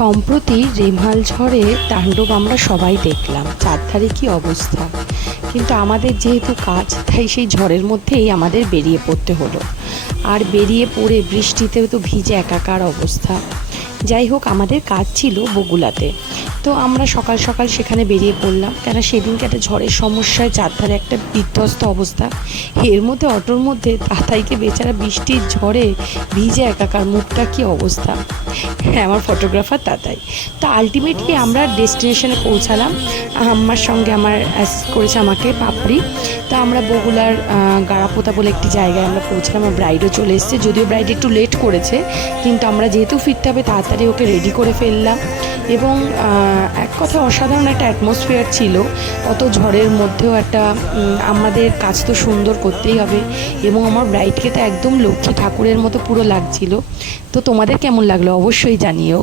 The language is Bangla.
সম্প্রতি রেমাল ঝড়ে তাণ্ডব আমরা সবাই দেখলাম, চারধারে কি অবস্থা। কিন্তু আমাদের যেহেতু কাজ, তাই সেই ঝড়ের মধ্যেই আমাদের বেরিয়ে পড়তে হলো। আর বেরিয়ে পড়ে বৃষ্টিতেও তো ভিজে একাকার অবস্থা। যাই হোক, আমাদের কাজ ছিল বগুলাতে। তো আমরা সকাল সকাল সেখানে বেরিয়ে পড়লাম, কেন সেদিনকে একটা ঝড়ের সমস্যায় চারধারে একটা বিধ্বস্ত অবস্থা। এর মধ্যে অটোর মধ্যে তাতাইকে বেচারা বৃষ্টির ঝড়ে ভিজে একাকার, মুখটা কি অবস্থা। হ্যাঁ, আমার ফটোগ্রাফার তাতাই। তো আলটিমেটলি আমরা ডেস্টিনেশনে পৌঁছালাম। আমার সঙ্গে আমার অ্যাসিস্ট করেছে আমাকে পাপড়ি। তো আমরা বগুলার গাড়াপোতা বলে একটি জায়গায় আমরা পৌঁছলাম। আমার ব্রাইডও চলে এসেছে, যদিও ব্রাইড একটু লেট করেছে, কিন্তু আমরা যেহেতু ফিরতে হবে তাড়াতাড়ি ওকে রেডি করে ফেললাম। এবং এক কথা অসাধারণ একটা অ্যাটমসফিয়ার ছিল। অত ঝড়ের মধ্যেও একটা আমাদের কাজ তো সুন্দর করতেই হবে, এবং আমার ব্রাইডকে তো একদম লক্ষ্মী ঠাকুরের মতো পুরো লাগছিল। তো তোমাদের কেমন লাগলো অবশ্যই জানিও।